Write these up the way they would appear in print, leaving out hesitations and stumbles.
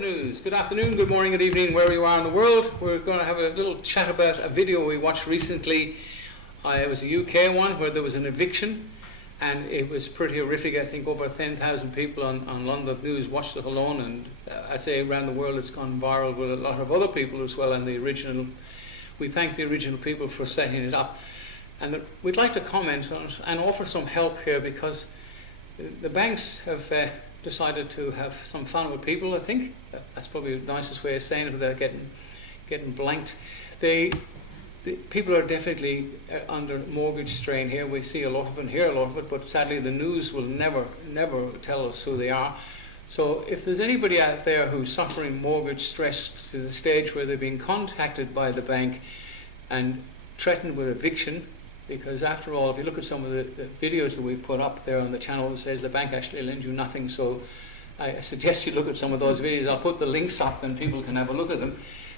of news. Good afternoon, good morning, good evening, wherever you are in the world. We're going to have a little chat about a video we watched recently. It was a UK one where there was an eviction, and it was pretty horrific. I think over 10,000 people on London News watched it alone, and I'd say around the world it's gone viral with a lot of other people as well. And we thank the original people for setting it up. And we'd like to comment on it and offer some help here, because the banks have decided to have some fun with people. I think that's probably the nicest way of saying it without getting blanked. The people are definitely under mortgage strain here. We see a lot of it and hear a lot of it, but sadly the news will never tell us who they are. So if there's anybody out there who's suffering mortgage stress to the stage where they're being contacted by the bank and threatened with eviction, because after all, if you look at some of the videos that we've put up there on the channel, it says the bank actually lends you nothing. So I suggest you look at some of those videos. I'll put the links up and people can have a look at them.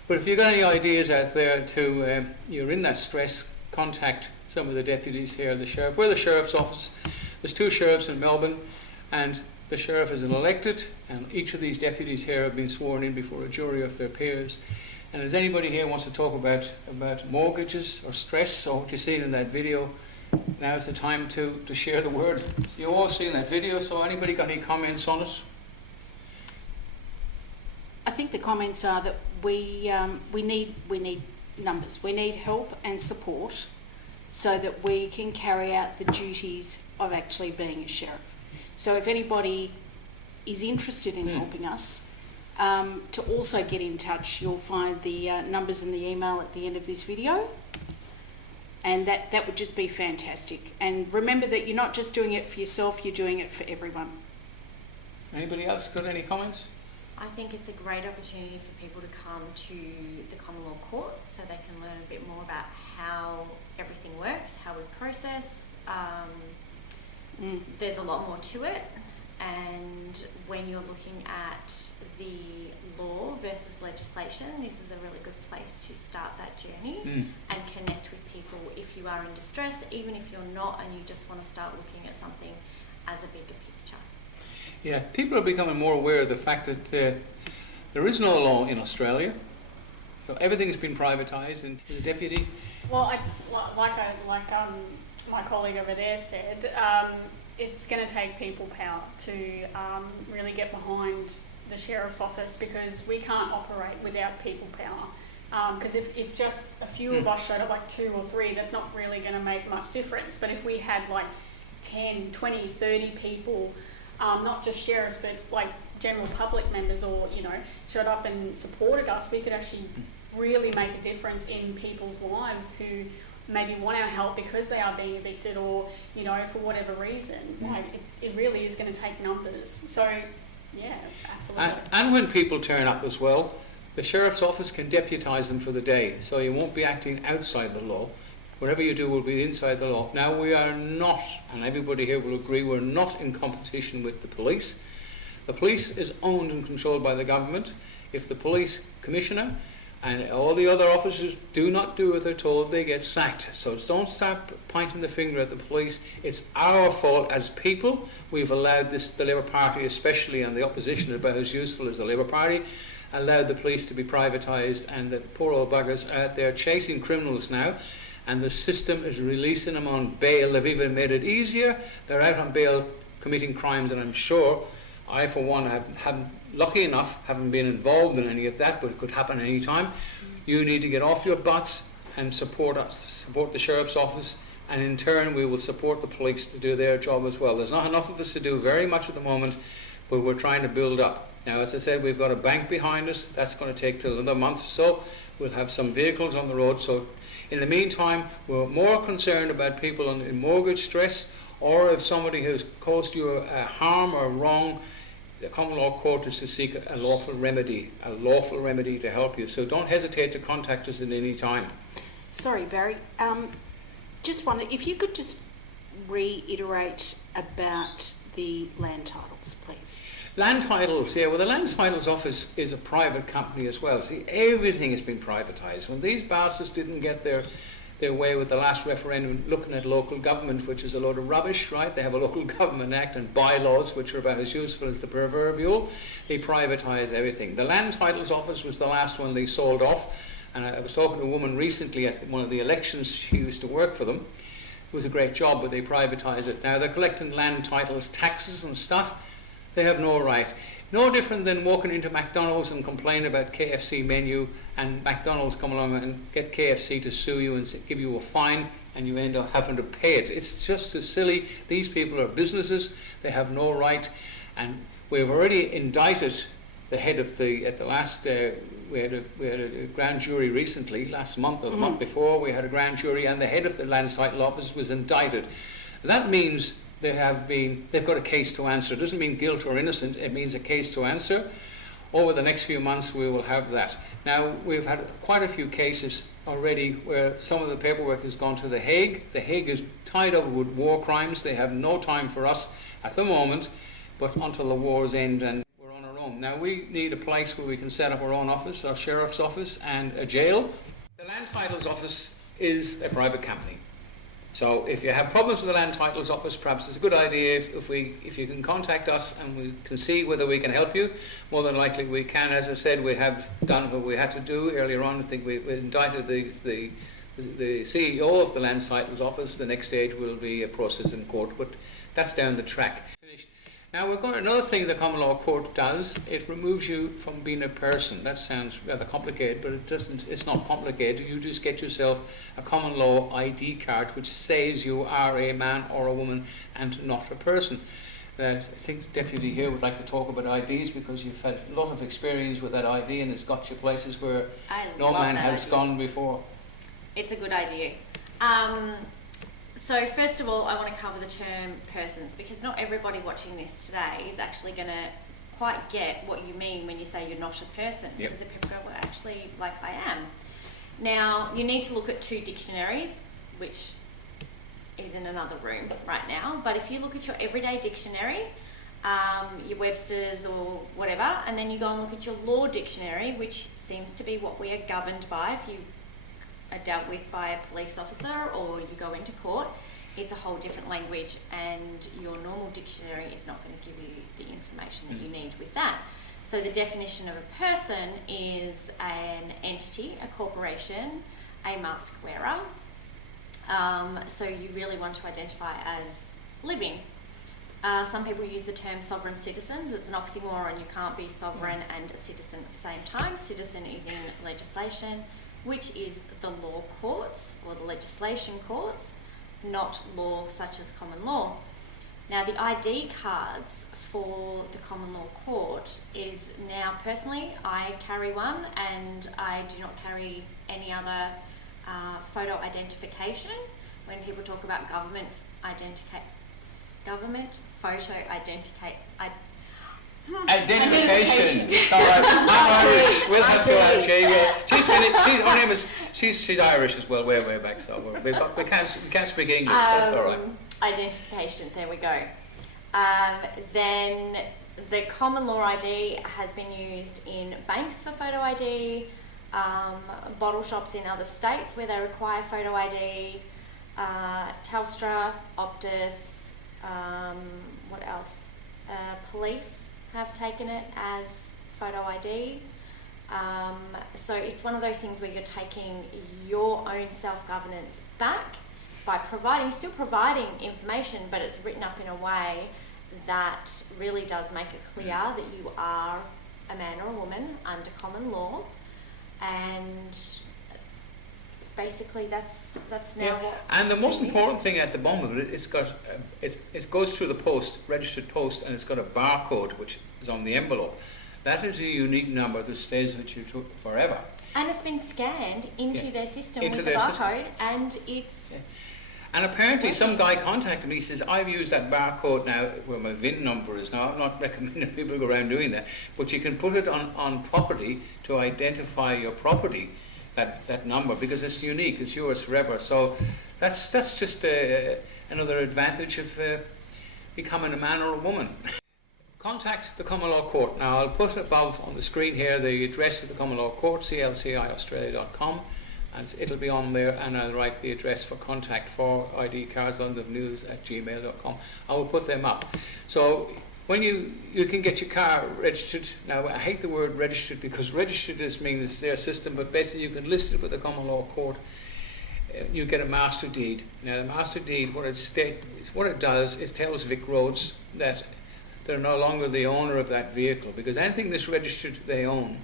But if you've got any ideas out there to, you're in that stress, contact some of the deputies here, the sheriff. We're the sheriff's office. There's 2 sheriffs in Melbourne, and the sheriff is elected, and each of these deputies here have been sworn in before a jury of their peers. And if anybody here wants to talk about mortgages or stress or what you see in that video, now is the time to share the word. So you all seen that video, so anybody got any comments on it? I think the comments are that we need numbers. We need help and support so that we can carry out the duties of actually being a sheriff. So if anybody is interested in helping us, to also get in touch, you'll find the numbers in the email at the end of this video, and that would just be fantastic. And remember that you're not just doing it for yourself, you're doing it for everyone. Anybody else got any comments? I think it's a great opportunity for people to come to the Common Law Court so they can learn a bit more about how everything works, how we process. There's a lot more to it. And when you're looking at the law versus legislation, this is a really good place to start that journey and connect with people if you are in distress, even if you're not and you just want to start looking at something as a bigger picture. Yeah, people are becoming more aware of the fact that there is no law in Australia. So everything has been privatised, and the deputy... Well, like my colleague over there said, it's going to take people power to really get behind the Sheriff's Office, because we can't operate without people power. Because if just a few of us showed up, like 2 or 3, that's not really going to make much difference. But if we had like 10, 20, 30 people, not just sheriffs, but like general public members, or, you know, showed up and supported us, we could actually really make a difference in people's lives who maybe want our help because they are being evicted, or, you know, for whatever reason. Like it really is going to take numbers. So yeah, absolutely. And when people turn up as well, the sheriff's office can deputise them for the day, so you won't be acting outside the law. Whatever you do will be inside the law. Now, we are not, and everybody here will agree, we're not in competition with the police. The police is owned and controlled by the government. If the police commissioner and all the other officers do not do what they're told, they get sacked. So don't start pointing the finger at the police. It's our fault as people. We've allowed the Labour Party, especially, and the opposition about as useful as the Labour Party, allowed the police to be privatised, and the poor old buggers are out there chasing criminals now, and the system is releasing them on bail. They've even made it easier. They're out on bail committing crimes, and I'm sure, I for one haven't lucky enough, haven't been involved in any of that, but it could happen any time. You need to get off your butts and support us, support the Sheriff's Office, and in turn we will support the police to do their job as well. There's not enough of us to do very much at the moment, but we're trying to build up. Now, as I said, we've got a bank behind us. That's going to take till another month or so. We'll have some vehicles on the road. So in the meantime, we're more concerned about people in mortgage stress, or if somebody has caused you a harm or wrong. The Common Law Court is to seek a lawful remedy to help you. So don't hesitate to contact us at any time. Sorry, Barry. Just wonder if you could just reiterate about the land titles, please. Land titles, yeah. Well, the Land Titles Office is a private company as well. See, everything has been privatised. When these bastards didn't get their their way with the last referendum, looking at local government, which is a load of rubbish, right? They have a local government act and bylaws, which are about as useful as the proverbial. They privatise everything. The Land Titles Office was the last one they sold off, and I was talking to a woman recently at one of the elections. She used to work for them. It was a great job, but they privatised it. Now they're collecting land titles, taxes and stuff. They have no right. No different than walking into McDonald's and complaining about KFC menu, and McDonald's come along and get KFC to sue you and give you a fine, and you end up having to pay it. It's just as silly. These people are businesses. They have no right. And we've already indicted the head of at the last, we had a grand jury recently, last month or the month before, we had a grand jury, and the head of the Land Title Office was indicted. That means they've got a case to answer. It doesn't mean guilt or innocent, it means a case to answer. Over the next few months we will have that. Now, we've had quite a few cases already where some of the paperwork has gone to The Hague. The Hague is tied up with war crimes. They have no time for us at the moment, but until the wars end and we're on our own. Now, we need a place where we can set up our own office, our sheriff's office, and a jail. The Land Titles Office is a private company. So if you have problems with the Land Titles Office, perhaps it's a good idea if you can contact us and we can see whether we can help you. More than likely we can. As I said, we have done what we had to do earlier on. I think we indicted the CEO of the Land Titles Office. The next stage will be a process in court, but that's down the track. Finished. Now we've got another thing the Common Law Court does. It removes you from being a person. That sounds rather complicated, but it doesn't. It's not complicated. You just get yourself a common law ID card which says you are a man or a woman and not a person. I think the Deputy here would like to talk about IDs because you've had a lot of experience with that ID and it's got you places where no man has gone before. It's a good idea. So first of all, I want to cover the term persons, because not everybody watching this today is actually going to quite get what you mean when you say you're not a person. Yep. Because people go, well, actually, like I am. Now, you need to look at 2 dictionaries, which is in another room right now. But if you look at your everyday dictionary, your Webster's or whatever, and then you go and look at your law dictionary, which seems to be what we are governed by if you are dealt with by a police officer or you go into court, it's a whole different language, and your normal dictionary is not going to give you the information that you need with that. So the definition of a person is an entity, a corporation, a mask wearer. So you really want to identify as living. Some people use the term sovereign citizens. It's an oxymoron. You can't be sovereign and a citizen at the same time. Citizen is in legislation, which is the law courts or the legislation courts, not law such as common law. Now, the ID cards for the common law court is now, personally, I carry one and I do not carry any other photo identification. When people talk about government photo identification. All right. I'm Irish. We'll have to she's Irish as well, way back. So we can't speak English. That's all right. Identification. There we go. Then the common law ID has been used in banks for photo ID, bottle shops in other states where they require photo ID, Telstra, Optus, what else? Police have taken it as photo ID. So it's one of those things where you're taking your own self-governance back by still providing information, but it's written up in a way that really does make it clear that you are a man or a woman under common law, and basically that's now what. And the most important thing at the bottom of it, it goes through the post, registered post, and it's got a barcode which is on the envelope. That is a unique number that stays with you forever. And it's been scanned into their system Into with the their barcode, and it's. Yeah. And apparently some guy contacted me, he says, I've used that barcode now where my VIN number is. Now, I'm not recommending people go around doing that, but you can put it on property to identify your property, that number, because it's unique, it's yours forever. So that's just another advantage of becoming a man or a woman. Contact the Common Law Court. Now, I'll put above on the screen here the address of the Common Law Court, clciaustralia.com. and it'll be on there, and I'll write the address for contact for ID Cars London News@gmail.com. I will put them up. So when you can get your car registered. Now, I hate the word registered because registered means it's their system, but basically you can list it with the common law court. You get a master deed. Now, the master deed, what it does is tells Vic Roads that they're no longer the owner of that vehicle, because anything that's registered they own.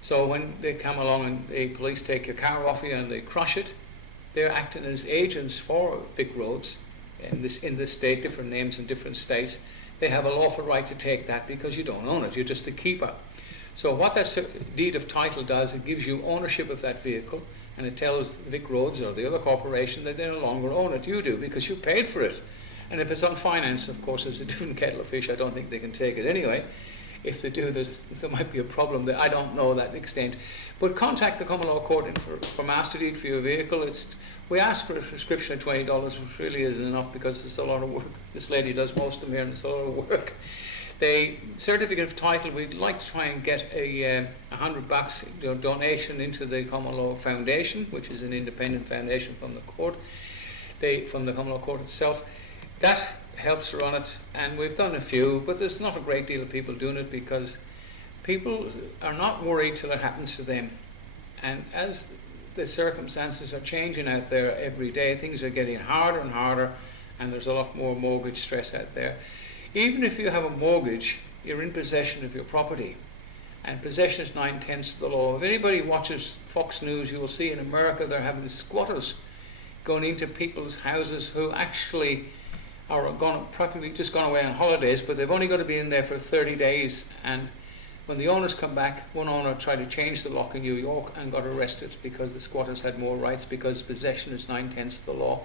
So when they come along and the police take your car off you and they crush it, they're acting as agents for Vic Roads in this state, different names in different states. They have a lawful right to take that because you don't own it, you're just the keeper. So what that deed of title does, it gives you ownership of that vehicle, and it tells Vic Roads or the other corporation that they no longer own it. You do, because you paid for it. And if it's on finance, of course, there's a different kettle of fish. I don't think they can take it anyway. If they do, there might be a problem there. I don't know that extent. But contact the common law court for master deed for your vehicle. We ask for a prescription of $20, which really isn't enough because it's a lot of work. This lady does most of them here, and it's a lot of work. The certificate of title, we'd like to try and get a $100 donation into the Common Law Foundation, which is an independent foundation from the court, from the Common Law Court itself. That helps run it, and we've done a few, but there's not a great deal of people doing it because people are not worried till it happens to them. And as the circumstances are changing out there every day, things are getting harder and harder, and there's a lot more mortgage stress out there. Even if you have a mortgage, you're in possession of your property, and possession is 9/10 of the law. If anybody watches Fox News, you will see in America they're having squatters going into people's houses who actually are practically just gone away on holidays, but they've only got to be in there for 30 days. And when the owners come back, one owner tried to change the lock in New York and got arrested because the squatters had more rights, because possession is 9/10 of the law.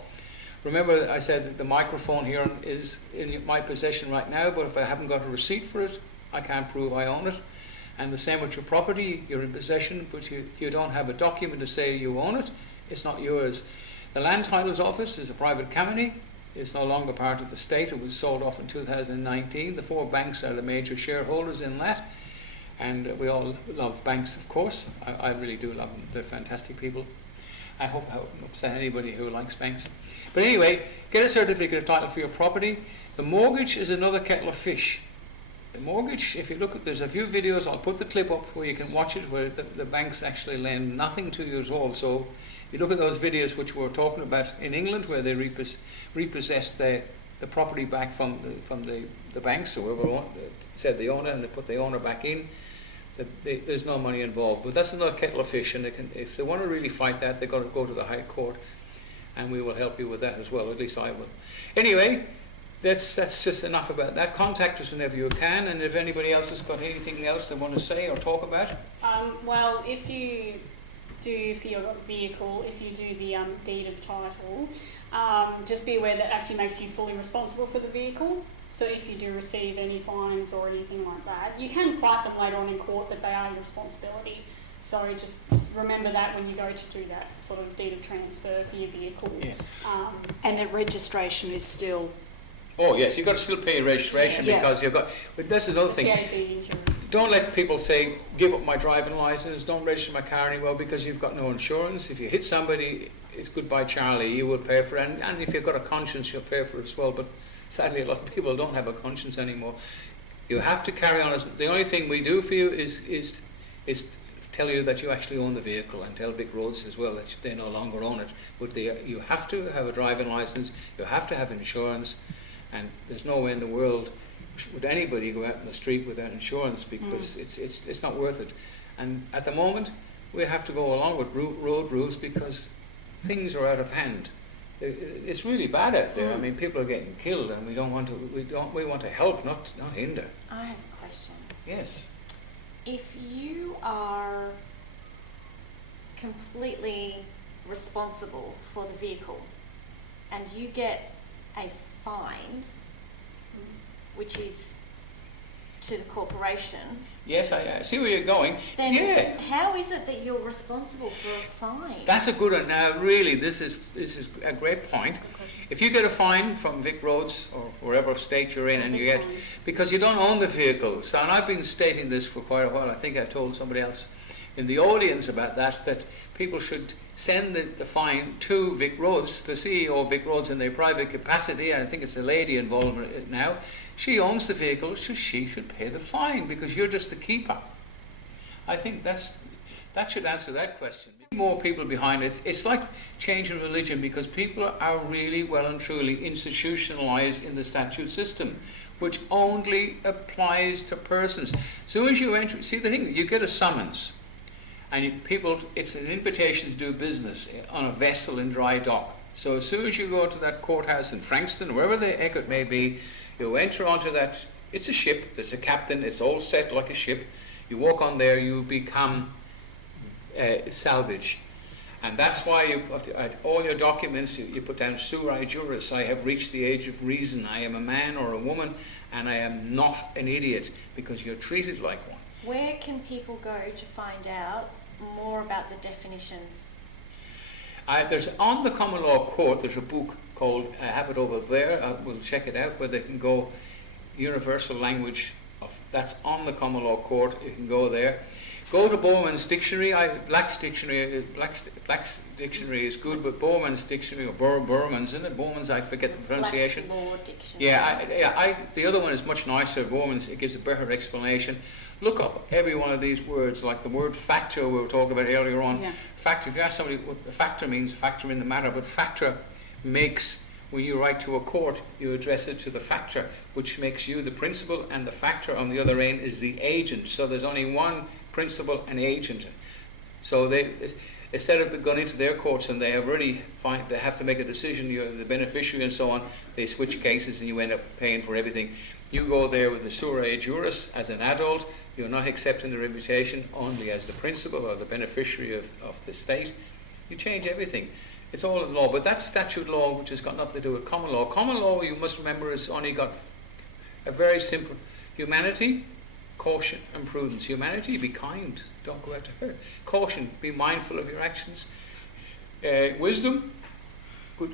Remember, I said that the microphone here is in my possession right now, but if I haven't got a receipt for it, I can't prove I own it. And the same with your property, you're in possession, but if you don't have a document to say you own it, it's not yours. The Land Titles Office is a private company. It's no longer part of the state. It was sold off in 2019. The 4 banks are the major shareholders in that. And we all love banks, of course. I really do love them. They're fantastic people. I hope I won't upset anybody who likes banks. But anyway, get a certificate of title for your property. The mortgage is another kettle of fish. The mortgage, if you look at, there's a few videos, I'll put the clip up where you can watch it, where the banks actually lend nothing to you at all. So you look at those videos which we were talking about in England, where they repossess the property back from the banks, or whoever said they own it, and they put the owner back in. There's no money involved. But that's another kettle of fish, and if they want to really fight that, they've got to go to the High Court, and we will help you with that as well, at least I will. Anyway, that's just enough about that. Contact us whenever you can, and if anybody else has got anything else they want to say or talk about. Well, if you do for your vehicle, if you do the deed of title, just be aware that actually makes you fully responsible for the vehicle. So if you do receive any fines or anything like that, you can fight them later on in court, but they are your responsibility. So just remember that when you go to do that sort of deed of transfer for your vehicle. Yeah. And the registration is still... Oh yes, you've got to still pay your registration, Yeah. because you've got... But that's another thing. TAC insurance. Don't let people say, give up my driving license, don't register my car anymore because you've got no insurance. If you hit somebody, it's goodbye Charlie, you will pay for it. And if you've got a conscience, you'll pay for it as well. But sadly, a lot of people don't have a conscience anymore. You have to carry on. The only thing we do for you is tell you that you actually own the vehicle, and tell Vic Roads as well that they no longer own it. But you have to have a driving license, you have to have insurance, and there's no way in the world would anybody go out in the street without insurance, because it's not worth it. And at the moment, we have to go along with road rules because things are out of hand. It's really bad out there. I mean, people are getting killed, and we want to help, not hinder. I have a question. Yes. If you are completely responsible for the vehicle and you get a fine, which is to the corporation, Yes, I see where you're going. then Yeah. how is it that you're responsible for a fine? That's a good one. Now, really, this is a great point. If you get a fine from Vic Roads or wherever state you're in, and you get, because you don't own the vehicle. So, and I've been stating this for quite a while. I think I told somebody else in the audience about that people should send the fine to Vic Roads, the CEO of Vic Roads in their private capacity, and I think it's a lady involved in it now. She owns the vehicle, so she should pay the fine because you're just the keeper. I think that should answer that question. More people behind it. It's like changing religion because people are really well and truly institutionalized in the statute system, which only applies to persons. Soon as you enter, see the thing, you get a summons. And it's an invitation to do business on a vessel in dry dock. So as soon as you go to that courthouse in Frankston, wherever the heck it may be, you enter onto that, it's a ship, there's a captain, it's all set like a ship. You walk on there, you become salvage. And that's why you have to add all your documents, you put down sura juris, I have reached the age of reason, I am a man or a woman, and I am not an idiot, because you're treated like one. Where can people go to find out more about the definitions? There's on the Common Law Court, there's a book called, I have it over there, we'll check it out, where they can go, Universal Language, that's on the Common Law Court, you can go there. Go to Bowman's Dictionary. Black's Dictionary is good, but Bowman's Dictionary, or Bowman's, isn't it? Bowman's, I forget the pronunciation. Black's Law Dictionary. Yeah, the other one is much nicer. Bowman's, it gives a better explanation. Look up every one of these words, like the word factor we were talking about earlier on. Yeah. Factor, if you ask somebody what a factor means, factor in the matter, but factor makes, when you write to a court, you address it to the factor, which makes you the principal, and the factor on the other end is the agent. So there's only one principal and agent. So they, instead of going into their courts and they have already they have to make a decision, you're the beneficiary and so on, they switch cases and you end up paying for everything. You go there with the sura juris as an adult, you're not accepting the invitation only as the principal or the beneficiary of the state. You change everything. It's all in law, but that's statute law, which has got nothing to do with common law. Common law, you must remember, has only got a very simple humanity, caution and prudence. Humanity, be kind, don't go out to hurt. Caution, be mindful of your actions. Wisdom, good,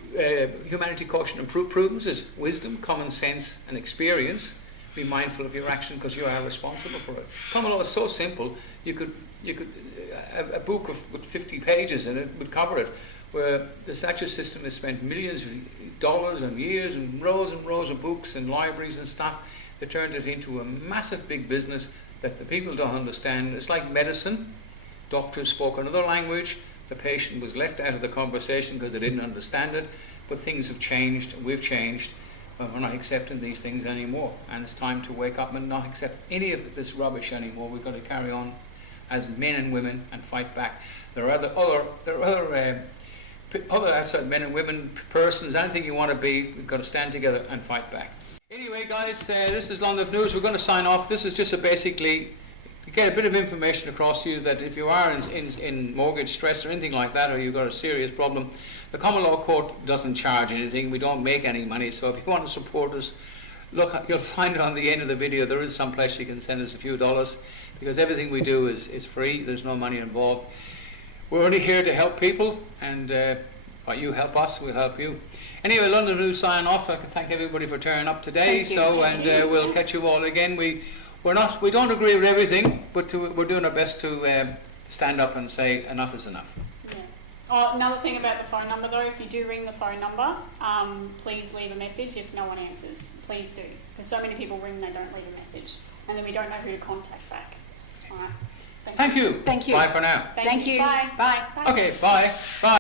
humanity, caution and prudence is wisdom, common sense and experience. Be mindful of your action because you are responsible for it. Common law is so simple, you could a book with 50 pages in it would cover it, where the statute system has spent millions of dollars and years and rows of books and libraries and stuff. They turned it into a massive big business that the people don't understand. It's like medicine. Doctors spoke another language. The patient was left out of the conversation because they didn't understand it. But things have changed. We've changed. We're not accepting these things anymore. And it's time to wake up and not accept any of this rubbish anymore. We've got to carry on as men and women and fight back. There are other outside men and women, persons, anything you want to be, we've got to stand together and fight back. Anyway, guys, this is London News. We're going to sign off. This is just basically to get a bit of information across to you that if you are in mortgage stress or anything like that, or you've got a serious problem, the Common Law Court doesn't charge anything. We don't make any money. So if you want to support us, look, you'll find it on the end of the video. There is some place you can send us a few dollars, because everything we do is free. There's no money involved. We're only here to help people, and you help us, we'll help you. Anyway, London News sign off. I can thank everybody for turning up today. We'll catch you all again. We don't agree with everything, but we're doing our best to stand up and say enough is enough. Yeah. Oh, another thing about the phone number though, if you do ring the phone number, please leave a message if no one answers. Please do, because so many people ring, they don't leave a message, and then we don't know who to contact back. All right. Thank you. Thank you. Bye for now. Thank you. Bye. Bye. Okay, bye. Bye.